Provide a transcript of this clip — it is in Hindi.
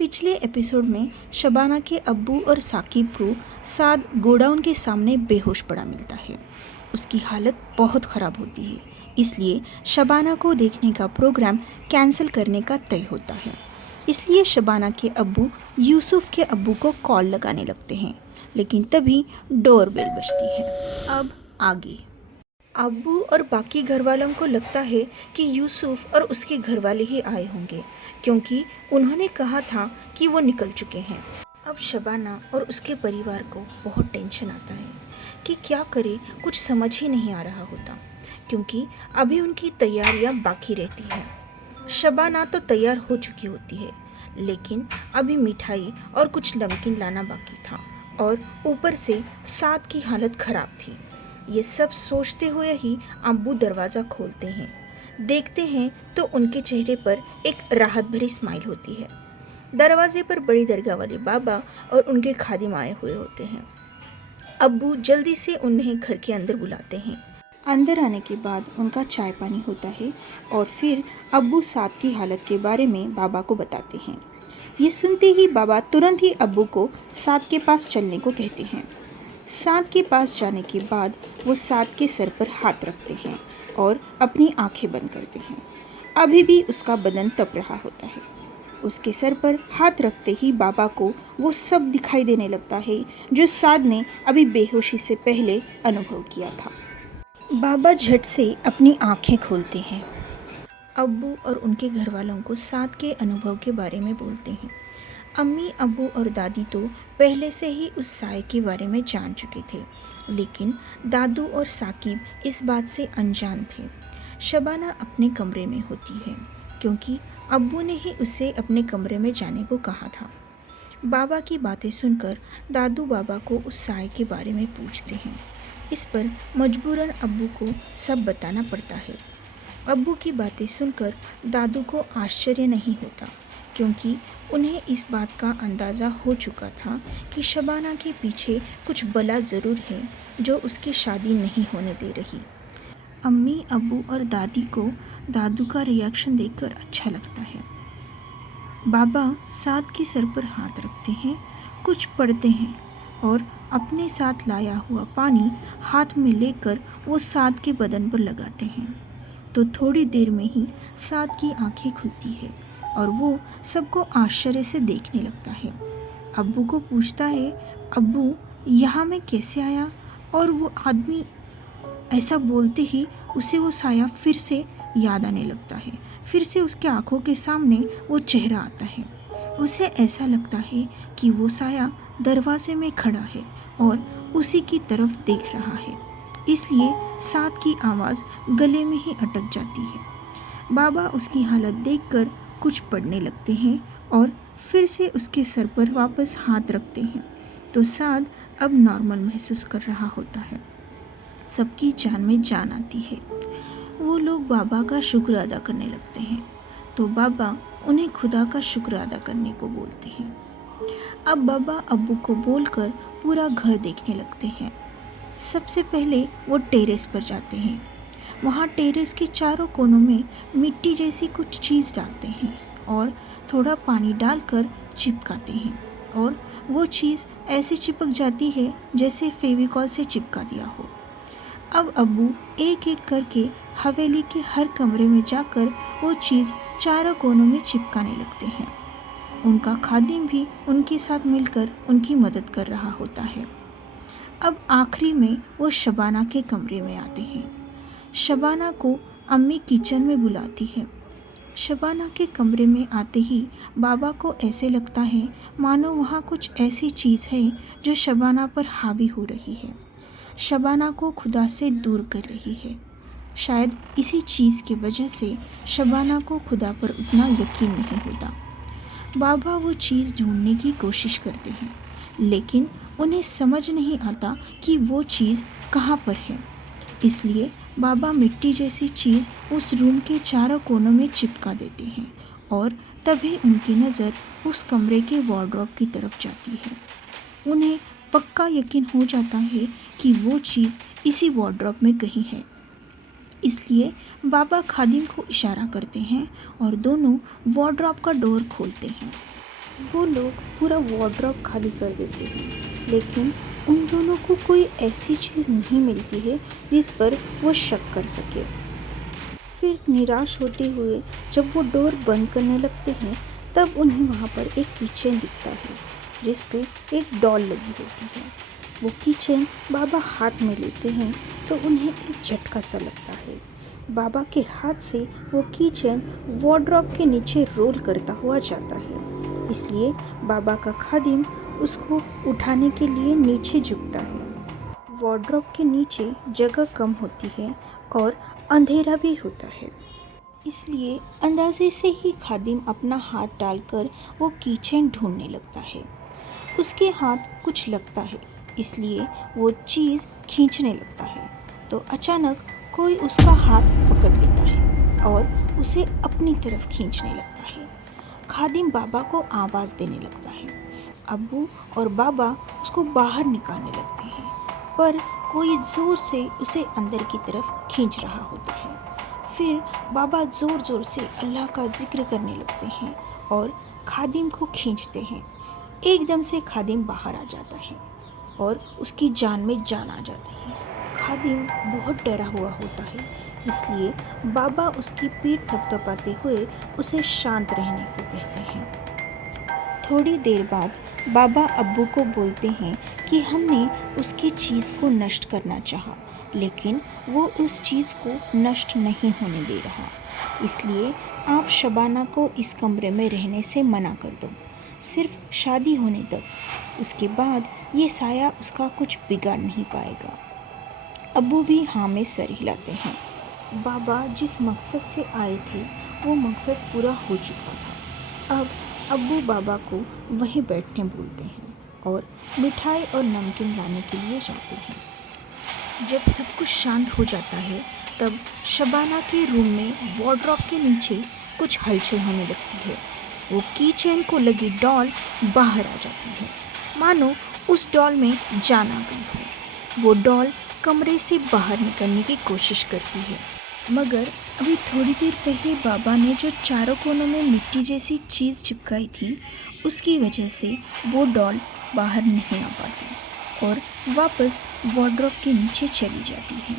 पिछले एपिसोड में शबाना के अब्बू और साकिब को साद गोडाउन के सामने बेहोश पड़ा मिलता है। उसकी हालत बहुत ख़राब होती है, इसलिए शबाना को देखने का प्रोग्राम कैंसिल करने का तय होता है। इसलिए शबाना के अब्बू यूसुफ के अब्बू को कॉल लगाने लगते हैं, लेकिन तभी डोरबेल बजती है। अब आगे अब्बू और बाकी घर वालों को लगता है कि यूसुफ और उसके घर वाले ही आए होंगे, क्योंकि उन्होंने कहा था कि वो निकल चुके हैं। अब शबाना और उसके परिवार को बहुत टेंशन आता है कि क्या करे, कुछ समझ ही नहीं आ रहा होता, क्योंकि अभी उनकी तैयारियां बाकी रहती हैं। शबाना तो तैयार हो चुकी होती है, लेकिन अभी मिठाई और कुछ नमकीन लाना बाकी था, और ऊपर से साद की हालत खराब थी। ये सब सोचते हुए ही अब्बू दरवाज़ा खोलते हैं। देखते हैं तो उनके चेहरे पर एक राहत भरी स्माइल होती है। दरवाजे पर बड़ी दरगाह वाले बाबा और उनके खादिम आए हुए होते हैं। अब्बू जल्दी से उन्हें घर के अंदर बुलाते हैं। अंदर आने के बाद उनका चाय पानी होता है और फिर अब्बू साद की हालत के बारे में बाबा को बताते हैं। ये सुनते ही बाबा तुरंत ही अब्बू को साद के पास चलने को कहते हैं। साद के पास जाने के बाद वो साद के सर पर हाथ रखते हैं और अपनी आंखें बंद करते हैं। अभी भी उसका बदन तप रहा होता है। उसके सर पर हाथ रखते ही बाबा को वो सब दिखाई देने लगता है जो साद ने अभी बेहोशी से पहले अनुभव किया था। बाबा झट से अपनी आंखें खोलते हैं। अब्बू और उनके घर वालों को साद के अनुभव के बारे में बोलते हैं। अम्मी, अब्बू और दादी तो पहले से ही उस साए के बारे में जान चुके थे, लेकिन दादू और साकिब इस बात से अनजान थे। शबाना अपने कमरे में होती है, क्योंकि अब्बू ने ही उसे अपने कमरे में जाने को कहा था। बाबा की बातें सुनकर दादू बाबा को उस साए के बारे में पूछते हैं। इस पर मजबूरन अब्बू को सब बताना पड़ता है। अब्बू की बातें सुनकर दादू को आश्चर्य नहीं होता, क्योंकि उन्हें इस बात का अंदाज़ा हो चुका था कि शबाना के पीछे कुछ बला ज़रूर है जो उसकी शादी नहीं होने दे रही। अम्मी, अब्बू और दादी को दादू का रिएक्शन देखकर अच्छा लगता है। बाबा साद के सर पर हाथ रखते हैं, कुछ पढ़ते हैं और अपने साथ लाया हुआ पानी हाथ में लेकर वो साद के बदन पर लगाते हैं। तो थोड़ी देर में ही साद की आंखें खुलती है और वो सबको आश्चर्य से देखने लगता है। अब्बू को पूछता है, अब्बू यहाँ मैं कैसे आया? और वो आदमी, ऐसा बोलते ही उसे वो साया फिर से याद आने लगता है। फिर से उसके आंखों के सामने वो चेहरा आता है। उसे ऐसा लगता है कि वो साया दरवाजे में खड़ा है और उसी की तरफ देख रहा है, इसलिए साद की आवाज़ गले में ही अटक जाती है। बाबा उसकी हालत देखकर कुछ पढ़ने लगते हैं और फिर से उसके सर पर वापस हाथ रखते हैं, तो साद अब नॉर्मल महसूस कर रहा होता है। सबकी जान में जान आती है। वो लोग बाबा का शुक्र अदा करने लगते हैं, तो बाबा उन्हें खुदा का शुक्र अदा करने को बोलते हैं। अब बाबा अब्बू को बोलकर पूरा घर देखने लगते हैं। सबसे पहले वो टेरेस पर जाते हैं। वहाँ टेरेस के चारों कोनों में मिट्टी जैसी कुछ चीज़ डालते हैं और थोड़ा पानी डालकर चिपकाते हैं, और वो चीज़ ऐसे चिपक जाती है जैसे फेविकॉल से चिपका दिया हो। अब अब्बू एक एक करके हवेली के हर कमरे में जाकर वो चीज़ चारों कोनों में चिपकाने लगते हैं। उनका खादिम भी उनके साथ मिलकर उनकी मदद कर रहा होता है। अब आखिरी में वो शबाना के कमरे में आते हैं। शबाना को अम्मी किचन में बुलाती है। शबाना के कमरे में आते ही बाबा को ऐसे लगता है मानो वहाँ कुछ ऐसी चीज़ है जो शबाना पर हावी हो रही है, शबाना को खुदा से दूर कर रही है। शायद इसी चीज़ की वजह से शबाना को खुदा पर उतना यकीन नहीं होता। बाबा वो चीज़ ढूंढने की कोशिश करते हैं, लेकिन उन्हें समझ नहीं आता कि वो चीज़ कहाँ पर है। इसलिए बाबा मिट्टी जैसी चीज़ उस रूम के चारों कोनों में चिपका देते हैं, और तभी उनकी नज़र उस कमरे के वार्डरोब की तरफ जाती है। उन्हें पक्का यकीन हो जाता है कि वो चीज़ इसी वार्डरोब में कहीं है। इसलिए बाबा खादिम को इशारा करते हैं और दोनों वार्डरोब का डोर खोलते हैं। वो लोग पूरा वार्डरोब खाली कर देते हैं, लेकिन उन दोनों को कोई ऐसी चीज़ नहीं मिलती है जिस पर वो शक कर सके। फिर निराश होते हुए जब वो डोर बंद करने लगते हैं, तब उन्हें वहाँ पर एक किचन दिखता है जिस पे एक डॉल लगी होती है। वो किचन बाबा हाथ में लेते हैं तो उन्हें एक झटका सा लगता है। बाबा के हाथ से वो किचन वार्डरोब के नीचे रोल करता हुआ जाता है, इसलिए बाबा का खादिम उसको उठाने के लिए नीचे झुकता है। वार्डरोब के नीचे जगह कम होती है और अंधेरा भी होता है, इसलिए अंदाजे से ही खादिम अपना हाथ डालकर वो कीचेन ढूंढने लगता है। उसके हाथ कुछ लगता है, इसलिए वो चीज़ खींचने लगता है तो अचानक कोई उसका हाथ पकड़ लेता है और उसे अपनी तरफ खींचने लगता है। खादिम बाबा को आवाज़ देने लगता है। अब्बू और बाबा उसको बाहर निकालने लगते हैं, पर कोई ज़ोर से उसे अंदर की तरफ खींच रहा होता है। फिर बाबा ज़ोर ज़ोर से अल्लाह का जिक्र करने लगते हैं और खादिम को खींचते हैं। एकदम से खादिम बाहर आ जाता है और उसकी जान में जान आ जाती है। खादिम बहुत डरा हुआ होता है, इसलिए बाबा उसकी पीठ थपथपाते हुए उसे शांत रहने को कहते हैं। थोड़ी देर बाद बाबा अब्बू को बोलते हैं कि हमने उसकी चीज़ को नष्ट करना चाहा, लेकिन वो उस चीज़ को नष्ट नहीं होने दे रहा, इसलिए आप शबाना को इस कमरे में रहने से मना कर दो, सिर्फ शादी होने तक। उसके बाद ये साया उसका कुछ बिगाड़ नहीं पाएगा। अब्बू भी हाँ में सर हिलाते हैं। बाबा जिस मकसद से आए थे वो मकसद पूरा हो चुका था। अब अब्बू बाबा को वहीं बैठने बोलते हैं और मिठाई और नमकीन लाने के लिए जाते हैं। जब सब कुछ शांत हो जाता है, तब शबाना के रूम में वार्डरोब के नीचे कुछ हलचल होने लगती है। वो कीचेन को लगी डॉल बाहर आ जाती है, मानो उस डॉल में जान आ गई हो। वो डॉल कमरे से बाहर निकलने की कोशिश करती है, मगर अभी थोड़ी देर पहले बाबा ने जो चारों कोनों में मिट्टी जैसी चीज़ चिपकाई थी, उसकी वजह से वो डॉल बाहर नहीं आ पाती और वापस वार्डरोब के नीचे चली जाती है।